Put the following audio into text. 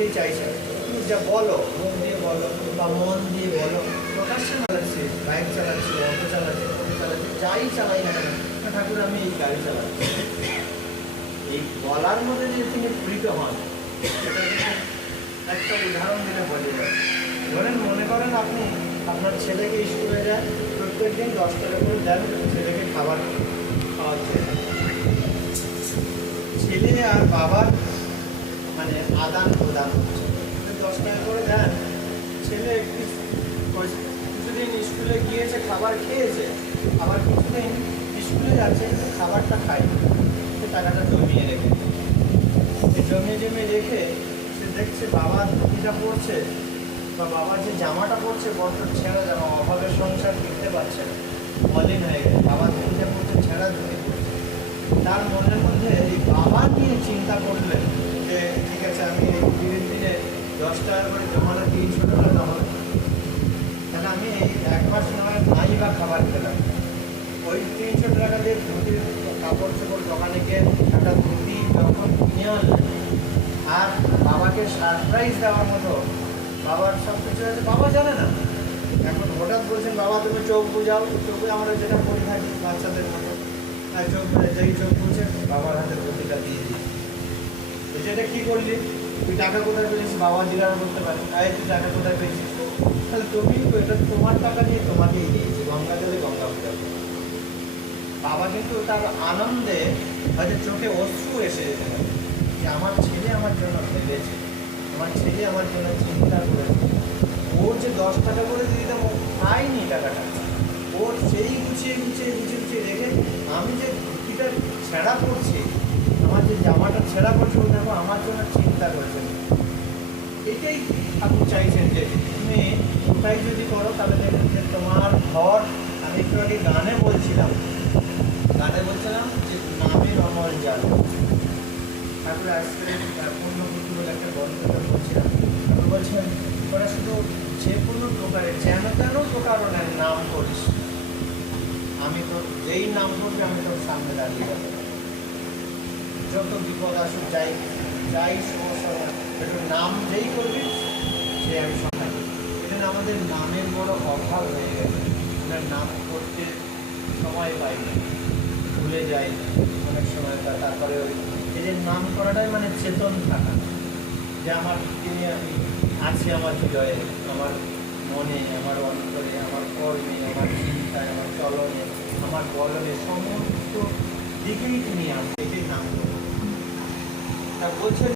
নিতেই চাইছে না। তুমি যা বলো, মুখ দিয়ে বলো বা মন দিয়ে বলো, প্রকাশ্যে চালাচ্ছি, বাইক চালাচ্ছি, অটো চালাচ্ছি, টোটো চালাচ্ছি, যাই চালাই না কেন, না ঠাকুর আমি এই গাড়ি চালাচ্ছি, এই বলার মধ্যে যে তিনি প্রীত হন, সেটা কিন্তু একটা উদাহরণ দিলে বলে যায়। ধরেন মনে করেন আপনি আপনার ছেলেকে স্কুলে যায়, প্রত্যেক দিন 10 টাকা করে দেন ছেলেকে খাবার খাওয়াচ্ছে, ছেলে আর বাবার মানে আদান প্রদান হচ্ছে। 10 টাকা করে দেন, ছেলে কিছুদিন স্কুলে গিয়েছে, খাবার খেয়েছে, আবার কিছুদিন স্কুলে যাচ্ছে কিন্তু খাবারটা খায়নি, সে টাকাটা জমিয়ে রেখে, জমিয়ে রেখে সে দেখছে বাবার ধুতিটা পড়ছে বা বাবার যে জামাটা পড়ছে বড্ড ছেঁড়া জামা, অভাবের সংসার দেখতে পাচ্ছে না, মলিন হয়ে গেছে, বাবার ধুতিটা পড়ছে, ছেঁড়া ধুতি পড়ছে। তার মনের মধ্যে এই বাবা নিয়ে চিন্তা করলেন যে ঠিক আছে আমি এই দিনের দিনে 10 টাকা করে জমানো 300 টাকা জমানো, তাহলে আমি এই 1 মাস নাই বা খাবার খেলাম, ওই 300 টাকা দিয়ে ধুতির কাপড় চোপড় দোকানে গিয়ে একটা ধুতি যখন কিনে আনলেন, আর বাবাকে সারপ্রাইজ দেওয়ার মতো বাবার সব কিছু আছে, বাবা জানে না। এখন হঠাৎ বলছেন বাবা তুমি চোখ বুঝাও, চোখে আমরা যেটা করে থাকি বাচ্চাদের মতো, আর চোখ যেই চোখ বুঝে বাবার হাতে ধুতিটা দিয়ে দিই, এটা কী করলি, তুই টাকা কোথায় পেয়েছিস, বাবা জিজ্ঞাসা করতে পারে, আয় তুই টাকা কোথায় পেয়েছিস, তাহলে তুমি এটা তোমার টাকা নিয়ে তোমাকেই দিয়েছি, গঙ্গা জলে গঙ্গা পূজা। বাবা কিন্তু তার আনন্দে হয়তো চোখে অশ্রু এসে যেতে পারে যে আমার ছেলে আমার জন্য ভেবেছে, আমার ছেলে আমার জন্য চিন্তা করেছে, ওর যে 10 টাকা করে দিয়ে দিতাম ও খায়নি টাকাটা, ওর সেই গুছিয়ে রেখে আমি যে ধুতিটা ছেঁড়া পড়ছি, আমার যে জামাটা ছেঁড়া পড়ছে, ও দেখো আমার জন্য চিন্তা করেছেন। এটাই ঠাকুর চাইছেন যে তুমি ওটাই যদি করো তাহলে দেখবেন যে তোমার ঘর, আমি একটু আগে গানে বলছিলাম যে নামের অমল জাল, ঠাকুর আজকে পূর্ণপুত্র বলে একটা বন্ধুটা বলছিলাম, ঠাকুর বলছেন ওরা শুধু যে কোনো প্রকারে যেন তেন প্রকারণের নাম করিস, আমি তোর যেই নাম করবি আমি তোর সামনে দাঁড়িয়ে যাবো, যত বিপদ আসুক যাই সমস্যা একটু নাম যেই করবি সে আমি সহায়। এখানে আমাদের নামের বড় অভাব হয়ে গেছে, আমরা নাম করতে সময় পাই না, ভুলে যাই অনেক সময়। তারপরে ওই এদের নাম করাটাই মানে চেতন থাকা, যে আমার তিনি আমি আছি, আমার হৃদয়ে, আমার মনে, আমার অন্তরে, আমার কর্মে, আমার চিন্তায়, আমার চলনে, আমার বলনে, সমস্ত দিকেই তিনি আমি এটাই নাম করবো। তা বলছেন